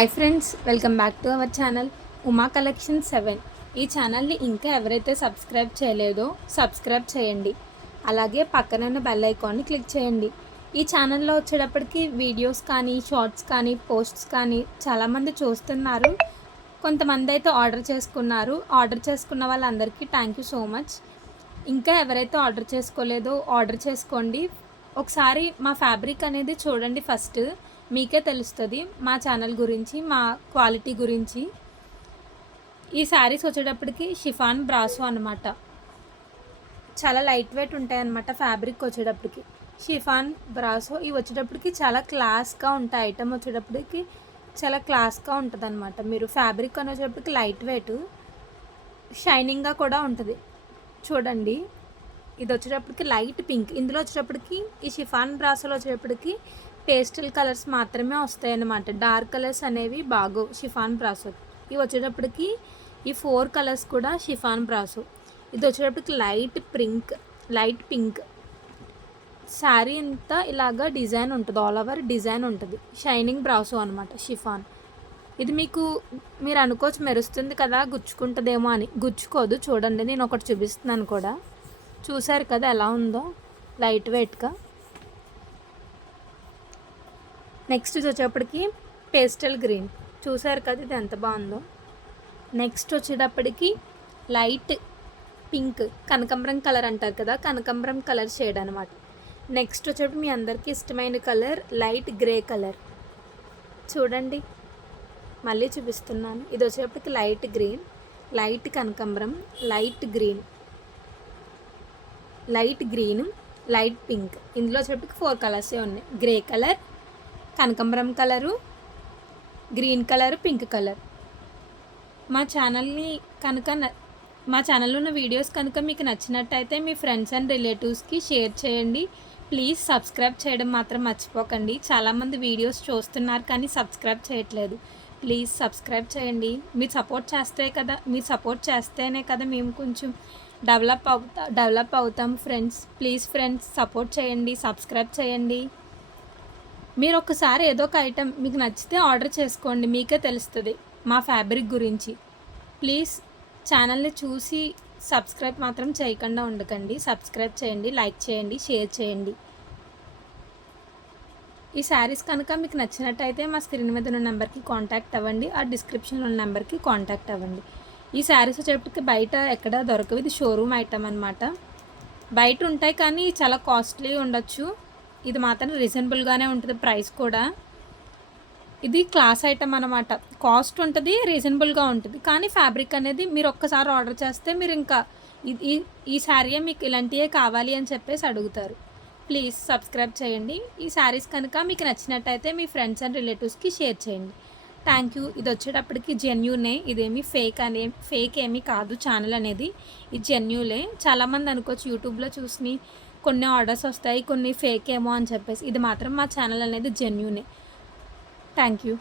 Hi friends, welcome back to our channel Uma collection 7. ఈ ఛానల్ని ఇంకా ఎవరైతే సబ్స్క్రైబ్ చేయలేదో సబ్స్క్రైబ్ చేయండి. అలాగే పక్కనున్న బెల్ ఐకాన్ని క్లిక్ చేయండి. ఈ ఛానల్లో వచ్చేటప్పటికి వీడియోస్ కానీ షార్ట్స్ కానీ పోస్ట్స్ కానీ చాలామంది చూస్తున్నారు. కొంతమంది అయితే ఆర్డర్ చేసుకున్నారు. ఆర్డర్ చేసుకున్న వాళ్ళందరికీ థ్యాంక్ యూ సో మచ్. ఇంకా ఎవరైతే ఆర్డర్ చేసుకోలేదో ఆర్డర్ చేసుకోండి. ఒకసారి మా ఫ్యాబ్రిక్ అనేది చూడండి. ఫస్ట్ మీకే తెలుస్తుంది మా ఛానల్ గురించి, మా క్వాలిటీ గురించి. ఈ శారీస్ వచ్చేటప్పటికి షిఫాన్ బ్రాసో అనమాట. చాలా లైట్ వెయిట్ ఉంటాయి అన్నమాట. ఫ్యాబ్రిక్ వచ్చేటప్పటికి షిఫాన్ బ్రాసో ఇవి వచ్చేటప్పటికి చాలా క్లాస్గా ఉంటాయి. ఐటమ్ వచ్చేటప్పటికి చాలా క్లాస్గా ఉంటుంది అనమాట. మీరు ఫ్యాబ్రిక్ అని వచ్చేటప్పటికి లైట్ వెయిట్, షైనింగ్గా కూడా ఉంటుంది. చూడండి, ఇది వచ్చేటప్పటికి లైట్ పింక్. ఇందులో వచ్చేటప్పటికి ఈ షిఫాన్ బ్రాసోలో వచ్చేటప్పటికి పేస్టల్ కలర్స్ మాత్రమే వస్తాయి అన్నమాట. డార్క్ కలర్స్ అనేవి బాగో షిఫాన్ బ్రాసో. ఇవి వచ్చేటప్పటికి ఈ 4 కలర్స్ కూడా షిఫాన్ బ్రాసో. ఇది వచ్చేటప్పటికి లైట్ పింక్. శారీ అంతా ఇలాగా డిజైన్ ఉంటుంది, ఆల్ ఓవర్ డిజైన్ ఉంటుంది. షైనింగ్ బ్రాసో అనమాట షిఫాన్. ఇది మీరు అనుకోవచ్చు మెరుస్తుంది కదా, గుచ్చుకుంటుందేమో అని. గుచ్చుకోదు. చూడండి, నేను ఒకటి చూపిస్తున్నాను కూడా. చూసారు కదా ఎలా ఉందో, లైట్ వెయిట్గా. నెక్స్ట్ వచ్చేటప్పటికి పేస్టల్ గ్రీన్. చూసారు కదా ఇది ఎంత బాగుందో. నెక్స్ట్ వచ్చేటప్పటికి లైట్ పింక్, కనకాంబరం కలర్ అంటారు కదా, కనకాంబరం కలర్ షేడ్ అనమాట. నెక్స్ట్ వచ్చేటప్పుడు మీ అందరికీ ఇష్టమైన కలర్ లైట్ గ్రే కలర్. చూడండి, మళ్ళీ చూపిస్తున్నాను. ఇది వచ్చేటప్పటికి లైట్ గ్రీన్, లైట్ కనకాంబరం, లైట్ గ్రీన్, లైట్ పింక్. ఇందులో వచ్చేటప్పటికి 4 కలర్సే ఉన్నాయి. గ్రే కలర్, కనకాంబరం colour, green colour, pink colour. మా ఛానల్లో ఉన్న వీడియోస్ కనుక మీకు నచ్చినట్టయితే మీ ఫ్రెండ్స్ అండ్ రిలేటివ్స్కి షేర్ చేయండి. ప్లీజ్ సబ్స్క్రైబ్ చేయడం మాత్రం మర్చిపోకండి. చాలామంది వీడియోస్ చూస్తున్నారు కానీ సబ్స్క్రైబ్ చేయట్లేదు. ప్లీజ్ సబ్స్క్రైబ్ చేయండి. మీరు సపోర్ట్ చేస్తేనే కదా మేము కొంచెం డెవలప్ అవుతాం ఫ్రెండ్స్. ప్లీజ్ ఫ్రెండ్స్ సపోర్ట్ చేయండి, సబ్స్క్రైబ్ చేయండి. మీరు ఒకసారి ఏదో ఒక ఐటెం మీకు నచ్చితే ఆర్డర్ చేసుకోండి, మీకే తెలుస్తుంది మా ఫ్యాబ్రిక్ గురించి. ప్లీజ్ ఛానల్ని చూసి సబ్స్క్రైబ్ మాత్రం చేయకుండా ఉండకండి. సబ్స్క్రైబ్ చేయండి, లైక్ చేయండి, షేర్ చేయండి. ఈ శారీస్ కనుక మీకు నచ్చినట్టయితే మా స్క్రీన్ మీద ఉన్న నెంబర్కి కాంటాక్ట్ అవ్వండి, ఆ డిస్క్రిప్షన్లో ఉన్న నెంబర్కి కాంటాక్ట్ అవ్వండి. ఈ శారీస్ వచ్చేటప్పటికి బయట ఎక్కడ దొరకవు. ఇది షోరూమ్ ఐటమ్ అనమాట. బయట ఉంటాయి కానీ చాలా కాస్ట్లీ ఉండొచ్చు. ఇది మాత్రం రీజనబుల్గానే ఉంటుంది ప్రైస్ కూడా. ఇది క్లాస్ ఐటమ్ అనమాట. కాస్ట్ ఉంటుంది, రీజనబుల్గా ఉంటుంది. కానీ ఫ్యాబ్రిక్ అనేది మీరు ఒక్కసారి ఆర్డర్ చేస్తే మీరు ఇంకా ఈ శారీయే మీకు ఇలాంటివే కావాలి అని చెప్పేసి అడుగుతారు. ప్లీజ్ సబ్స్క్రైబ్ చేయండి. ఈ శారీస్ కనుక మీకు నచ్చినట్టయితే మీ ఫ్రెండ్స్ అండ్ రిలేటివ్స్కి షేర్ చేయండి. Thank you. ఇది వచ్చేటప్పటికి జెన్యూనే, ఇదేమి ఫేక్ ఏమీ కాదు. ఛానల్ అనేది ఇది జెన్యూలే. చాలామంది అనుకోవచ్చు యూట్యూబ్లో చూసి కొన్ని ఆర్డర్స్ వస్తాయి, కొన్ని ఫేక్ ఏమో అని చెప్పేసి. ఇది మాత్రం మా ఛానల్ అనేది జెన్యూనే. Thank you.